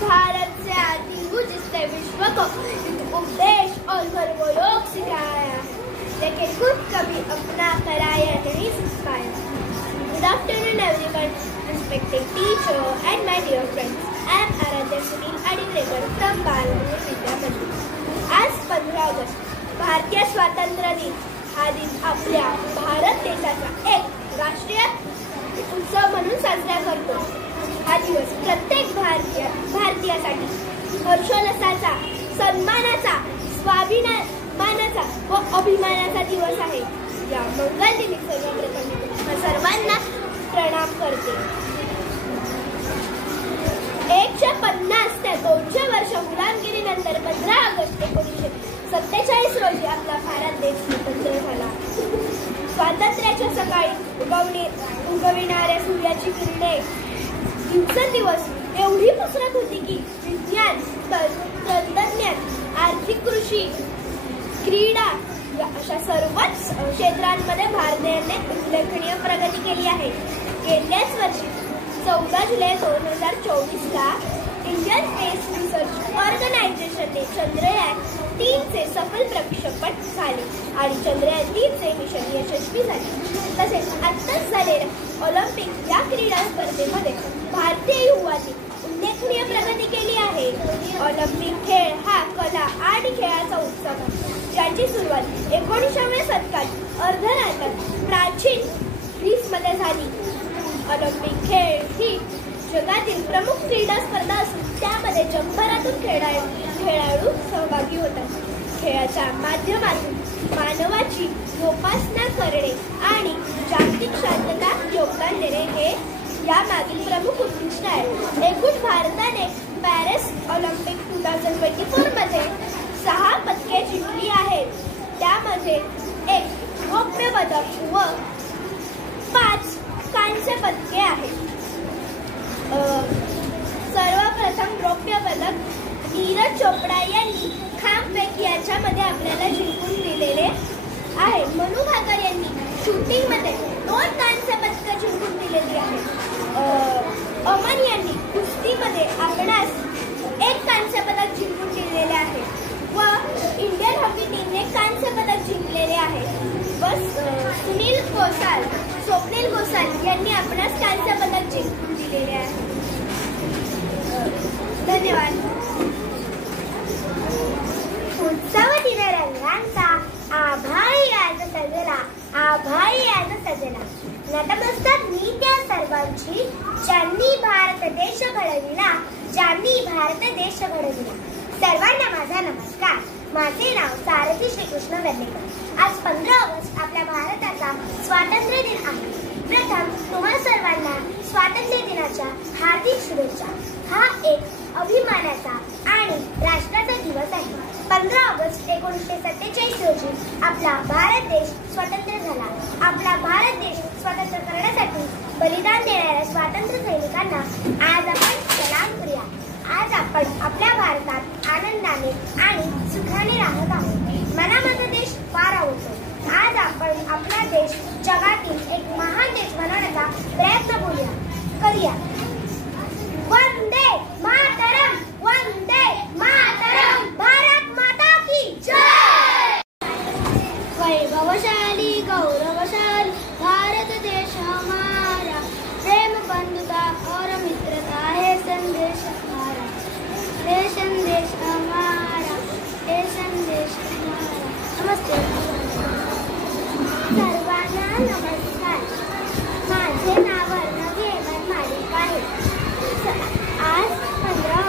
भारत से आती हूँ जिसने विश्व को उपदेश और कर्मयोग सिखाया है, लेकिन खुद कभी अपना कराया नहीं सीख पाया. Good afternoon everyone, respected teacher and my dear friends. I am Aradhya Sunil Adivrekar from Balamur Vidyamandir. आज 15 ऑगस्ट भारतीय स्वातंत्र्य दिन हा दिन आपल्या भारत देशाचा एक राष्ट्रीय उत्सव म्हणून साजरा करतो. हा दिवस प्रत्येक भारतीयासाठी हर्षोल्लासाचा, सन्मानाचा, स्वाभिमानाचा व अभिमानाचा दिवस आहे. या मंगल दिनी सर्वप्रथम सर्वांना प्रणाम करते. 150 ते 200 वर्ष गुलामगिरीनंतर 15 ऑगस्ट 1947 रोजी आपला भारत देश स्वतंत्र झाला. स्वातंत्र्याच्या सकाळी उगविणाऱ्या सूर्याची किरणे दिवसेंदिवस एवढी पसरत होती की विज्ञान, तंत्रज्ञान, आर्थिक, कृषी, क्रीडा अशा सर्वच क्षेत्रांमध्ये भारताने उल्लेखनीय प्रगती केली आहे. गेल्याच वर्षी 14 जुलै 2024 ला इंडियन स्पेस रिसर्च ऑर्गनायझेशनने चंद्रयान 3 चे सफल प्रक्षेपण झाले आणि चंद्रयान 3 चे मिशन यशस्वी झाले. तसेच आत्ताच झालेल्या ऑलिम्पिक या क्रीडा स्पर्धेमध्ये भारतीय युवकांनी उल्लेखनीय प्रगती केली आहे. ऑलिम्पिक खेळ हा कला आणि खेळाचा उत्सव आहे, ज्याची सुरुवात 19व्या शतकात अर्धनाटात प्राचीन ग्रीसमध्ये झाली. ऑलिम्पिक खेळ ही जगातील प्रमुख क्रीडा स्पर्धा असून त्यामध्ये जगभरातून खेळाडू सहभागी होतात. खेळाच्या माध्यमातून मानवाची जोपासना करणे आणि जागतिक शांतता योगदान देणे हे यामागील प्रमुख उद्दिष्ट आहे. एकूण भारताने पॅरिस ऑलिम्पिक 2024 मध्ये 6 पदके जिंकली आहेत. त्यामध्ये 1 रौप्य पदक व 5 कांस्य पदके आहेत. सर्वप्रथम रौप्य पदक नीरज चोपडा यांनी खामफेक याच्यामध्ये आपल्याला जिंकून दिलेले आहे. मनू भाकर यांनी शूटिंग मध्ये 2 कांस्य पदके जिंकून दिलेली आहेत. अमन यांनी कुस्तीमध्ये आपणास 1 कांस्य पदक जिंकून दिलेले आहे व इंडियन हॉकी टीमने कांस्य पदक जिंकलेले आहे. व स्वप्नील घोसाल यांनी आपणास कांस्य पदक जिंकून दिलेले आहे. धन्यवाद. उत्सव दिन रंगांचा आभाळी आज सजला, नतमस्तक मी त्या सर्वांची ज्यांनी भारत देश घडविला. सर्वांना माझा नमस्कार. माझे नाव सारथी श्रीकृष्ण वर्लेकर. आज 15 ऑगस्ट आपल्या भारताचा स्वातंत्र्य दिन आहे. प्रथम तुम्हा सर्वांना स्वातंत्र्य दिनाच्या हार्दिक शुभेच्छा. हा एक अभिमानाचा आणि राष्ट्राचा दिवस आहे. 15 ऑगस्ट 1947 रोजी आपला भारत देश स्वतंत्र झाला. आपला भारत देश स्वतंत्र करण्यासाठी बलिदान देणाऱ्या स्वातंत्र्य सैनिकांना आज आपण सलाम करूया. आज आपण आपल्या भारतात आनंदाने आणि सुखाने राहत आहोत. मला माझा देश फार आवडतो. आज आपण आपला देश जगातील एक महान देश बनवण्याचा प्रयत्न करूया. वंदे मातरम, वंदे मातरम, भारत माता की जय. वैभवशाली गौरवशाली भारत देश हमारा, प्रेम बंधुता और मित्रता है संदेश हमारा. हे संदेश हमारा, हे संदेश हमारा. नमस्ते. सर्वांना नमस्कार. माझे नाव अर्णव हेमंत माडिक आहे. आज 15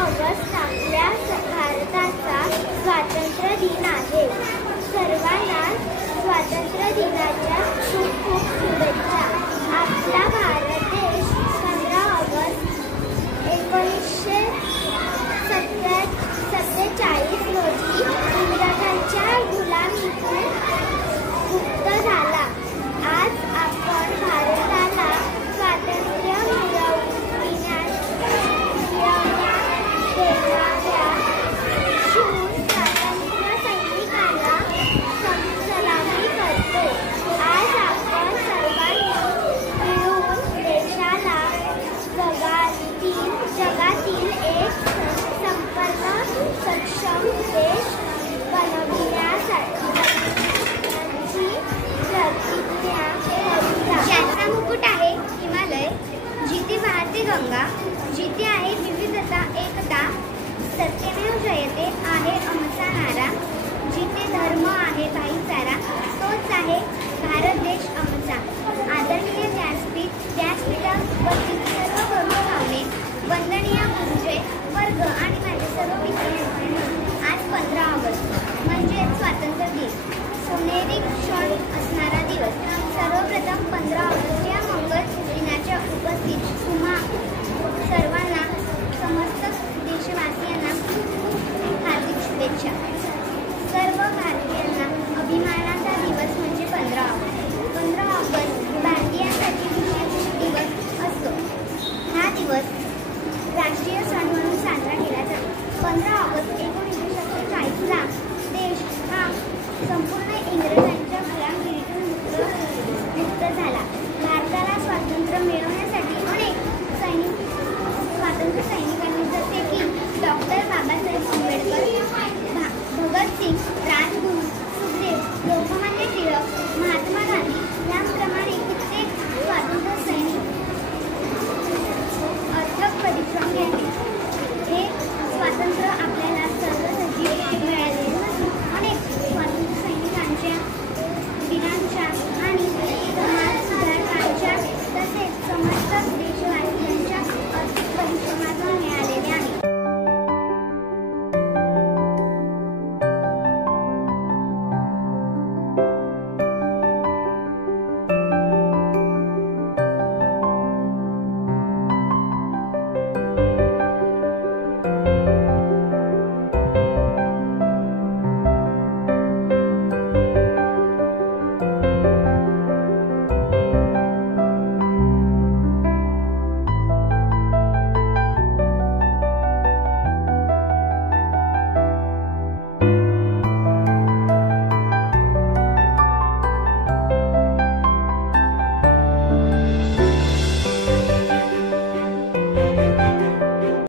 15 ऑगस्ट